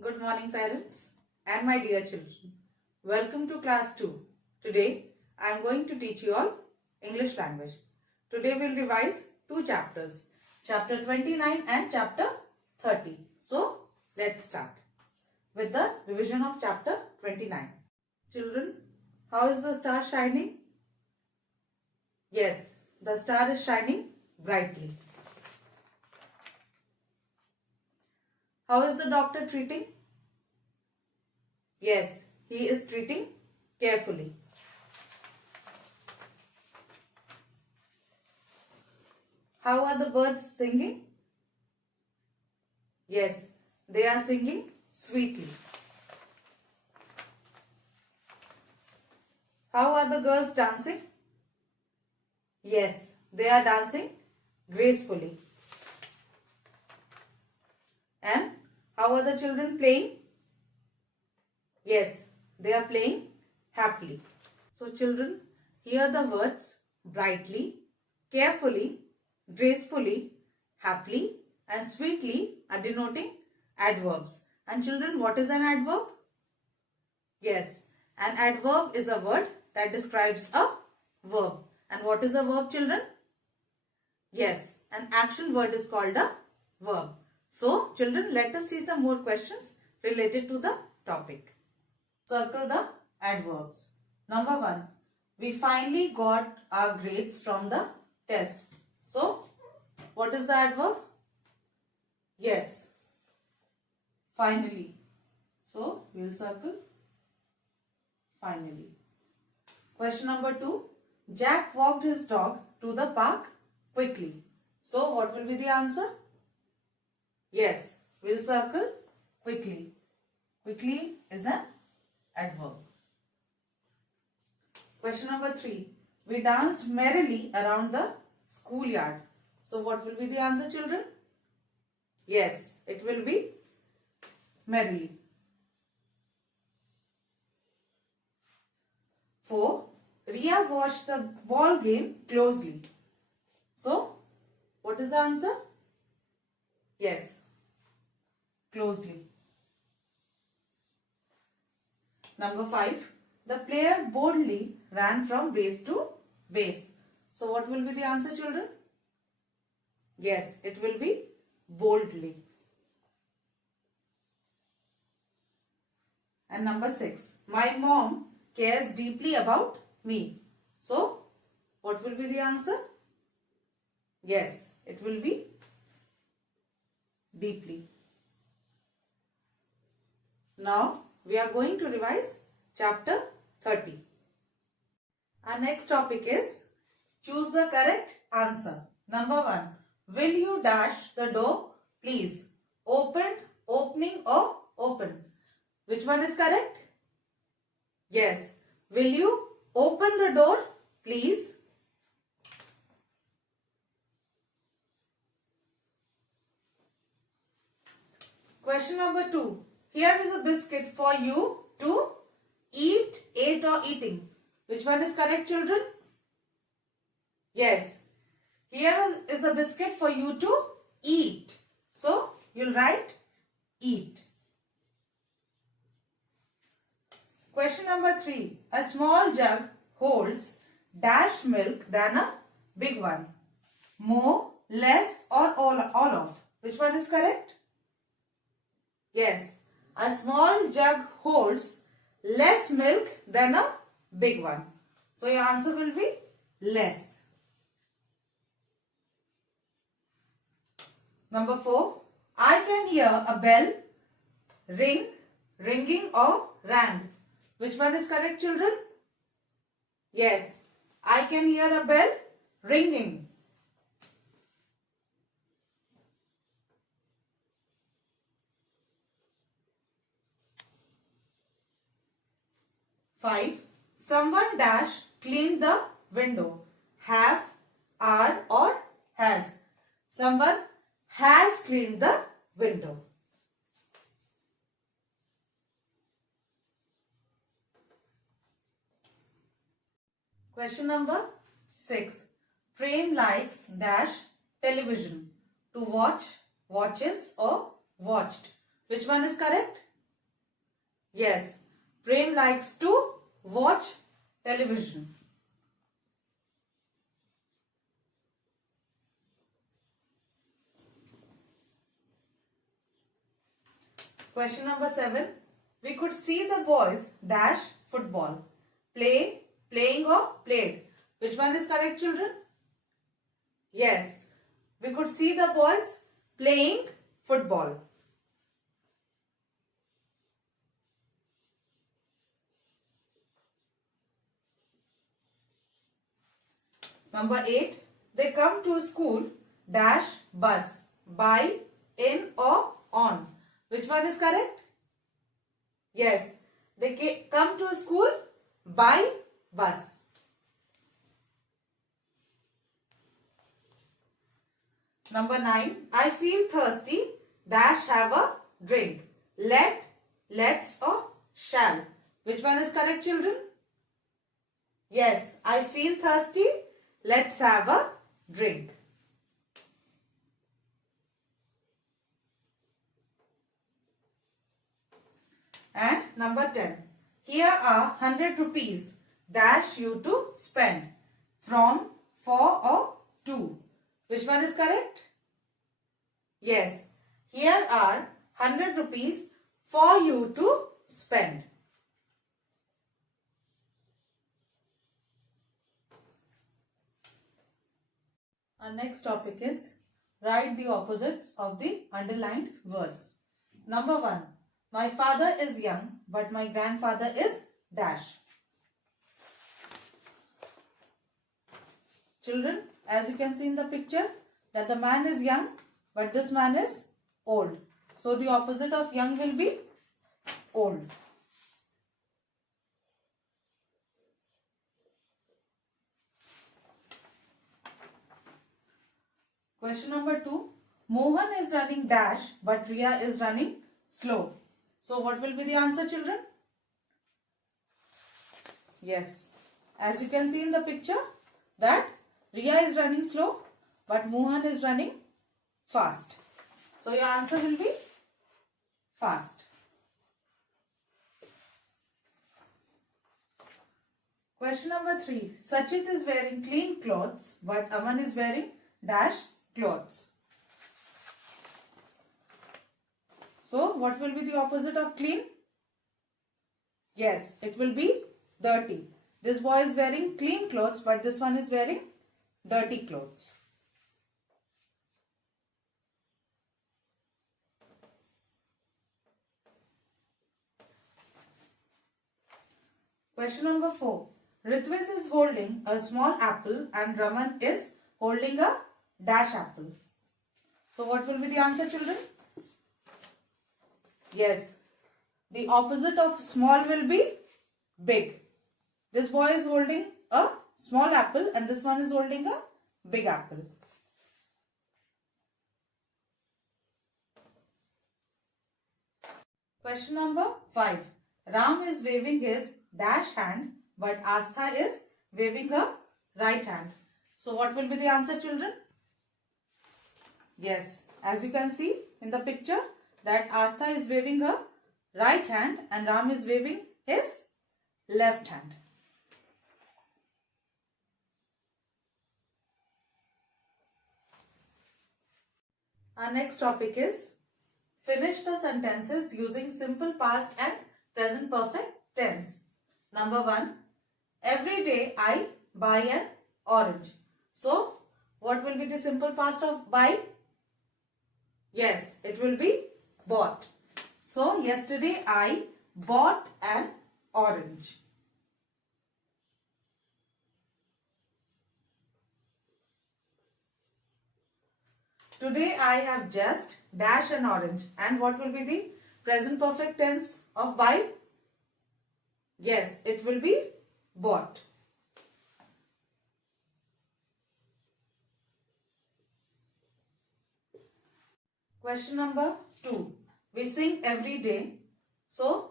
Good morning parents and my dear children. Welcome to class 2. Today I am going to teach you all English language. Today we will revise two chapters, chapter 29 and chapter 30. So let's start with the revision of chapter 29. Children, how is the star shining? Yes, the star is shining brightly. How is the doctor treating? Yes, he is treating carefully. How are the birds singing? Yes, they are singing sweetly. How are the girls dancing? Yes, they are dancing gracefully. And how are the children playing? Yes, they are playing happily. So children, here the words brightly, carefully, gracefully, happily and sweetly are denoting adverbs. And children, what is an adverb? Yes, an adverb is a word that describes a verb. And what is a verb, children? Yes, an action word is called a verb. So, children, let us see some more questions related to the topic. Circle the adverbs. Number 1. We finally got our grades from the test. So, what is the adverb? Yes, finally. So, we will circle finally. Question number 2. Jack walked his dog to the park quickly. So, what will be the answer? Yes, we will circle quickly. Quickly is an adverb. Question number 3. We danced merrily around the schoolyard. So, what will be the answer, children? Yes, it will be merrily. 4. Ria watched the ball game closely. So, what is the answer? Yes, closely. Number 5. The player boldly ran from base to base. So, what will be the answer, children? Yes, it will be boldly. And number 6. My mom cares deeply about me. So, what will be the answer? Yes, it will be deeply. Now, we are going to revise chapter 30. Our next topic is choose the correct answer. Number 1. Will you dash the door, please? Opened, opening or open? Which one is correct? Yes. Will you open the door, please? Question number 2. Here is a biscuit for you to eat, ate or eating. Which one is correct, children? Yes. Here is a biscuit for you to eat. So, you'll write eat. Question number 3. A small jug holds dashed milk than a big one. More, less or all of. Which one is correct? Yes. A small jug holds less milk than a big one. So, your answer will be less. Number 4. I can hear a bell ring, ringing or rang. Which one is correct, children? Yes. I can hear a bell ringing. Five. Someone dash cleaned the window. Have, are or has. Someone has cleaned the window. Question number 6. Prem likes dash television. To watch, watches or watched. Which one is correct? Yes, Prem likes to watch television. Question number 7. We could see the boys dash football. Play, playing or played. Which one is correct, children? Yes, we could see the boys playing football. Number 8. They come to school dash bus. By, in or on. Which one is correct? Yes, they come to school by bus. Number 9. I feel thirsty dash have a drink. Let, let's or shall. Which one is correct, children? Yes, I feel thirsty. Let's have a drink. And number 10. Here are 100 rupees dash you to spend. From, for or to. Which one is correct? Yes. Here are 100 rupees for you to spend. Our next topic is write the opposites of the underlined words. Number 1. My father is young, but my grandfather is dash. Children, as you can see in the picture, that the man is young, but this man is old. So the opposite of young will be old. Question number 2. Mohan is running dash, but Riya is running slow. So what will be the answer, children? Yes, as you can see in the picture that Riya is running slow, but Mohan is running fast. So your answer will be fast. Question number 3. Sachit is wearing clean clothes, but Aman is wearing dash clothes. So what will be the opposite of clean? Yes, it will be dirty. This boy is wearing clean clothes, but this one is wearing dirty clothes. Question number 4. Ritviz is holding a small apple and Raman is holding a dash apple. So what will be the answer, children? Yes, the opposite of small will be big. This boy is holding a small apple and this one is holding a big apple. Question number 5. Ram is waving his dash hand, but Astha is waving her right hand. So what will be the answer, children? Yes, as you can see in the picture that Astha is waving her right hand and Ram is waving his left hand. Our next topic is finish the sentences using simple past and present perfect tense. Number 1. Every day I buy an orange. So what will be the simple past of buy? Yes, it will be bought. So yesterday I bought an orange. Today I have just dash an orange. And what will be the present perfect tense of buy? Yes, it will be bought. Question number 2. We sing every day. So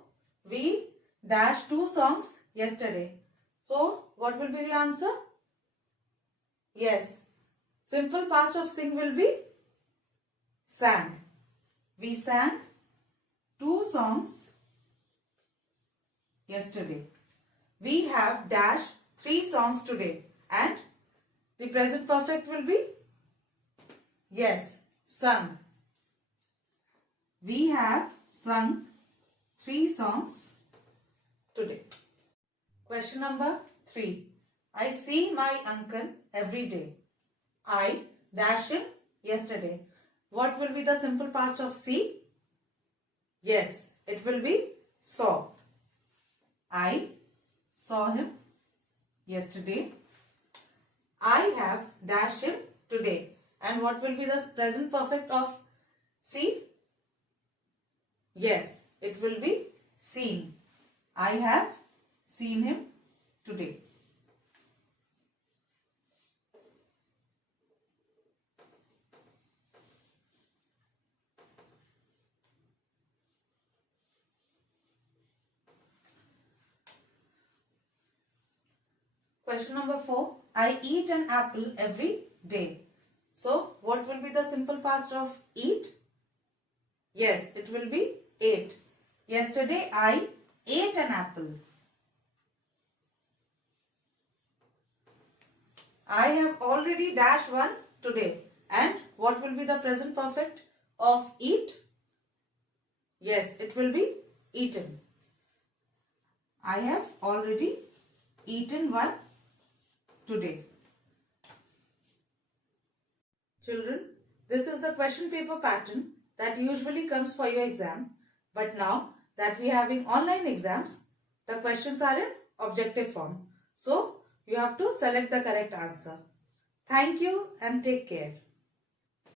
we dash 2 songs yesterday. So what will be the answer? Yes, simple past of sing will be sang. We sang 2 songs yesterday. We have dash 3 songs today. And the present perfect will be? Yes, sung. We have sung 3 songs today. Question number 3. I see my uncle every day. I dash him yesterday. What will be the simple past of see? Yes, it will be saw. I saw him yesterday. I have dashed him today. And what will be the present perfect of see? Yes, it will be seen. I have seen him today. Question number 4. I eat an apple every day. So, what will be the simple past of eat? Yes, it will be ate. Yesterday, I ate an apple. I have already dashed one today. And what will be the present perfect of eat? Yes, it will be eaten. I have already eaten one today. Children, this is the question paper pattern that usually comes for your exam. But now that we are having online exams, the questions are in objective form. So, you have to select the correct answer. Thank you and take care.